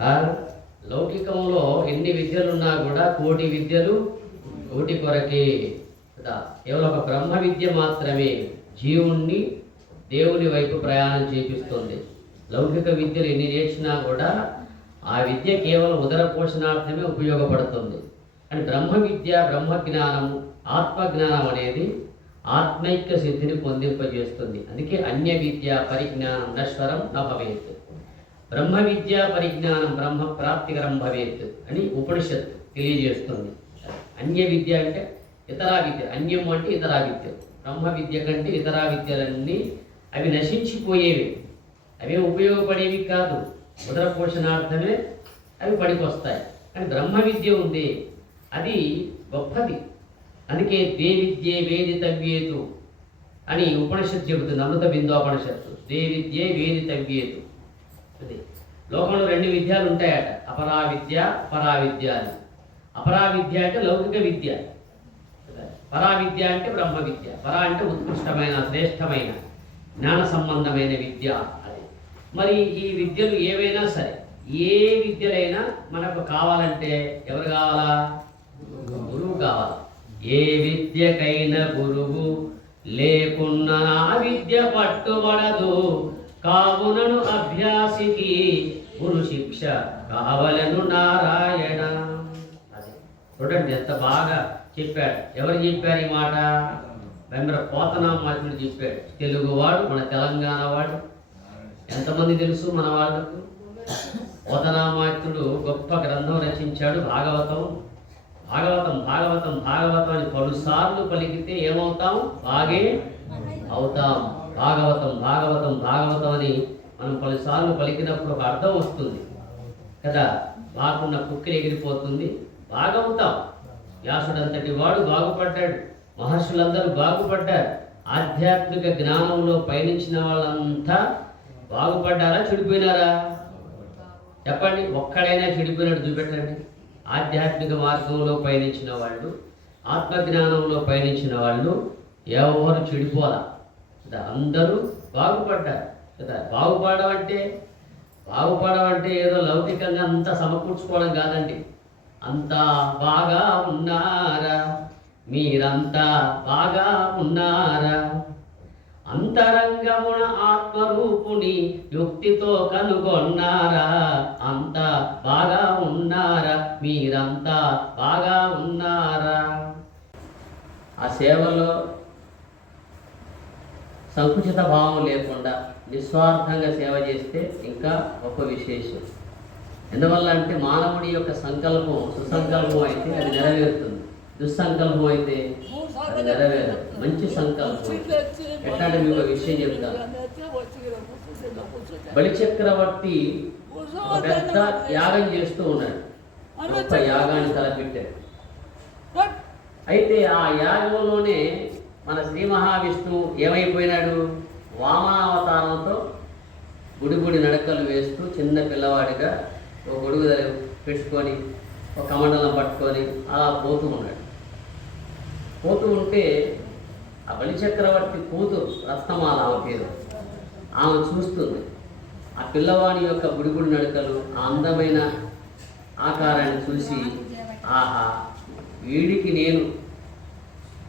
లౌకికంలో ఎన్ని విద్యలు ఉన్నా కూడా కోటి విద్యలు కోటి కొరకే కదా. కేవలం ఒక బ్రహ్మ విద్య మాత్రమే జీవుణ్ణి దేవుని వైపు ప్రయాణం చేపిస్తుంది. లౌకిక విద్యలు ఎన్ని నేర్చినా కూడా ఆ విద్య కేవలం ఉదర పోషణార్థమే ఉపయోగపడుతుంది. అండ్ బ్రహ్మ విద్య బ్రహ్మ జ్ఞానము ఆత్మజ్ఞానం అనేది ఆత్మైక్య సిద్ధిని పొందింపజేస్తుంది. అందుకే అన్య విద్య పరిజ్ఞానం నశ్వరం నభవేత్. బ్రహ్మ విద్య పరిజ్ఞానం బ్రహ్మ ప్రాప్తికరం భవేత్ అని ఉపనిషత్తు తెలియజేస్తుంది. అన్య విద్య అంటే ఇతరా విద్య అన్యం అంటే ఇతరా విద్య బ్రహ్మ విద్య కంటే ఇతరా విద్యలన్నీ అవి నశించిపోయేవి. అవి ఉపయోగపడేవి కాదు. ఉదర పోషణార్థమే అవి పనికొస్తాయి. కానీ బ్రహ్మ విద్య ఉంది. అది గొప్పది. అందుకే దే విద్యే వేదితవ్యేతు అని ఉపనిషత్తు చెబుతుంది. అమృత బిందోపనిషత్తు దే విద్యే వేదితవ్యేతు. అది లోకంలో రెండు విద్యలు ఉంటాయట. అపరా విద్య పరా విద్య అని. అపరా విద్య అంటే లౌకిక విద్య. పరా విద్య అంటే బ్రహ్మ విద్య పరా అంటే ఉత్కృష్టమైన శ్రేష్టమైన జ్ఞాన సంబంధమైన విద్య అది. మరి ఈ విద్యలు ఏవైనా సరే ఏ విద్యలైనా మనకు కావాలంటే ఎవరు కావాలా? గురువు కావాలి. ఏ విద్యకైనా గురువు లేకున్నా విద్య పట్టుబడదు. కావునను అభ్యాసికి గురు శిక్ష కావలను నారాయణ. అది. చూడండి ఎంత బాగా చెప్పాడు. ఎవరు చెప్పారు ఈ మాట? వెంబర పోతనామాత్రుడు చెప్పాడు. తెలుగువాడు మన తెలంగాణ వాడు. ఎంతమంది తెలుసు మన వాళ్ళకు? పోతనామాత్రుడు గొప్ప గ్రంథం రచించాడు భాగవతం. భాగవతం భాగవతం భాగవతం అని పలుసార్లు పలికితే ఏమవుతాం? బాగే అవుతాం. భాగవతం భాగవతం భాగవతం అని మనం పలుసార్లు పలికినప్పుడు ఒక అర్థం వస్తుంది. కదా? బాగున్న కుక్కిరి ఎగిరిపోతుంది. భాగవతం. వ్యాసుడంతటి వాడు బాగుపడ్డాడు. మహర్షులందరూ బాగుపడ్డారు. ఆధ్యాత్మిక జ్ఞానంలో పయనించిన వాళ్ళంతా బాగుపడ్డారా? చెడిపోయినారా? చెప్పండి. ఒక్కడైనా చెడిపోయినట్టు చూపెట్టండి. ఆధ్యాత్మిక మార్గంలో పయనించిన వాళ్ళు ఆత్మజ్ఞానంలో పయనించిన వాళ్ళు ఎవరు చెడిపోరా కదా అందరూ బాగుపడ్డారు కదా. బాగుపడమంటే బాగుపడమంటే ఏదో లౌకికంగా అంతా సమకూర్చుకోవడం కాదండి. అంతా బాగా ఉన్నారా? మీరంతా బాగా ఉన్నారా? అంతరంగమున ఆత్మరూపుని యుక్తితో కనుగొన్నారా? అంతా బాగా ఉన్నారా? మీరంతా బాగా ఉన్నారా? ఆ సేవలో సంకుచిత భావం లేకుండా నిస్వార్థంగా సేవ చేస్తే ఇంకా గొప్ప విశేషం. ఎందువల్ల అంటే మానవుడి యొక్క సంకల్పం సుసంకల్పం అయితే అది నెరవేరుతుంది. దుస్సంకల్పం అయితే అది నెరవేరదు. మంచి సంకల్పం. ఎట్లాంటి మీకు ఒక విషయం చెప్తాను బలిచక్రవర్తి పెద్ద యాగం చేస్తూ ఉన్నాడు. గొప్ప యాగాన్ని తలపెట్టాడు. అయితే ఆ యాగంలోనే మన శ్రీ మహావిష్ణువు ఏమైపోయినాడు? వామనావతారంతో గుడిగుడి నడకలు వేస్తూ చిన్న పిల్లవాడిగా ఒక గొడుగు పెట్టుకొని ఒక కమండలం పట్టుకొని అలా పోతూ ఉన్నాడు. పోతూ ఉంటే ఆ బలిచక్రవర్తి కూతురు రత్నమాల ఆమె పేరు. ఆమె చూస్తుంది. ఆ పిల్లవాడి యొక్క గుడిగుడి నడకలు ఆ అందమైన ఆకారాన్ని చూసి ఆహా వీడికి నేను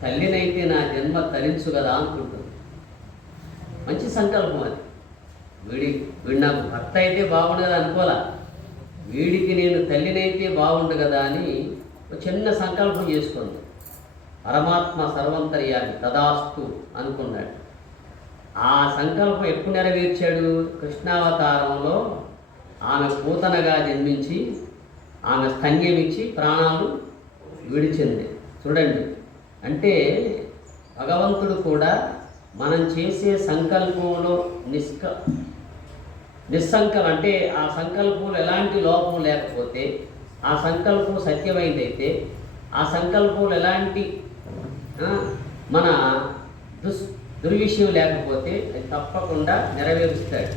తల్లినైతే నా జన్మ తరించు కదా అనుకుంటుంది మంచి సంకల్పం అది. వీడి వీడు నాకు భర్త అయితే బాగుండు కదా అనుకోవాలా వీడికి నేను తల్లినైతే బాగుండు కదా అని ఒక చిన్న సంకల్పం చేసుకుంది పరమాత్మ సర్వంతర్యాన్ని తదాస్తు అనుకున్నాడు. ఆ సంకల్పం ఎప్పుడు నెరవేర్చాడు? కృష్ణావతారంలో ఆమె పూతనగా జన్మించి ఆమె స్తన్యమిచ్చి ప్రాణాలు విడిచింది. చూడండి. అంటే భగవంతుడు కూడా మనం చేసే సంకల్పంలో నిష్క నిస్సంకల్ అంటే ఆ సంకల్పంలో ఎలాంటి లోపం లేకపోతే ఆ సంకల్పం సత్యమైందైతే ఆ సంకల్పంలో ఎలాంటి మన దుస్ దుర్విషయం లేకపోతే అది తప్పకుండా నెరవేరుస్తాడు.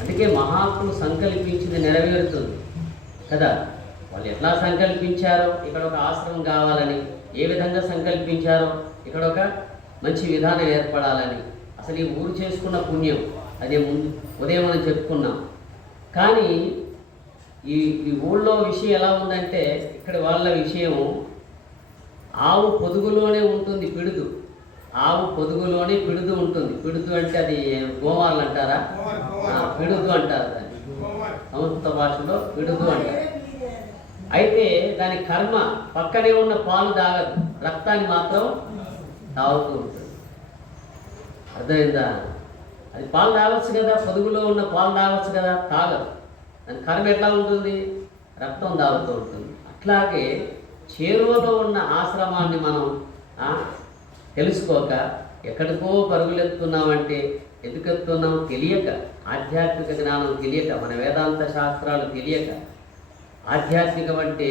అందుకే మహాత్ములు సంకల్పించింది నెరవేరుతుంది. కదా? వాళ్ళు ఎట్లా సంకల్పించారో ఇక్కడ ఒక ఆశ్రమం కావాలని ఏ విధంగా సంకల్పించారో ఇక్కడ ఒక మంచి విధానం ఏర్పడాలని. అసలు ఈ ఊరు చేసుకున్న పుణ్యం అదే ముందు ఉదయం మనం చెప్పుకున్నాం. కానీ ఈ ఈ ఊళ్ళో విషయం ఎలా ఉందంటే ఇక్కడ వాళ్ళ విషయం ఆవు పొదుగులోనే ఉంటుంది పిడుదు ఆవు పొదుగులోనే పిడుదు ఉంటుంది. పిడుదు అంటే అది గోమార్లు అంటారా? పిడుదు అంటారు దాన్ని. సంస్కృత భాషలో పిడుదు అంటారు. అయితే దాని కర్మ పక్కనే ఉన్న పాలు తాగదు. రక్తాన్ని మాత్రం తాగుతూ ఉంటుంది. అర్థమైందా? అది పాలు తాగొచ్చు కదా పొదుగులో ఉన్న పాలు తాగొచ్చు కదా తాగదు. దాని కర్మ ఎట్లా ఉంటుంది? రక్తం తాగుతూ ఉంటుంది. అట్లాగే చేరువలో ఉన్న ఆశ్రమాన్ని మనం తెలుసుకోక ఎక్కడికో పరుగులెత్తున్నామంటే ఎందుకు ఎత్తున్నాం తెలియక. ఆధ్యాత్మిక జ్ఞానం తెలియక మన వేదాంత శాస్త్రాలు తెలియక. ఆధ్యాత్మికం అంటే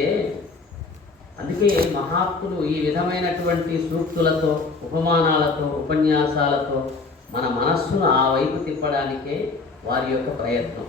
అందుకే మహాత్ములు ఈ విధమైనటువంటి సూక్తులతో ఉపమానాలతో ఉపన్యాసాలతో మన మనస్సును ఆ వైపు తిప్పడానికే వారి యొక్క ప్రయత్నం.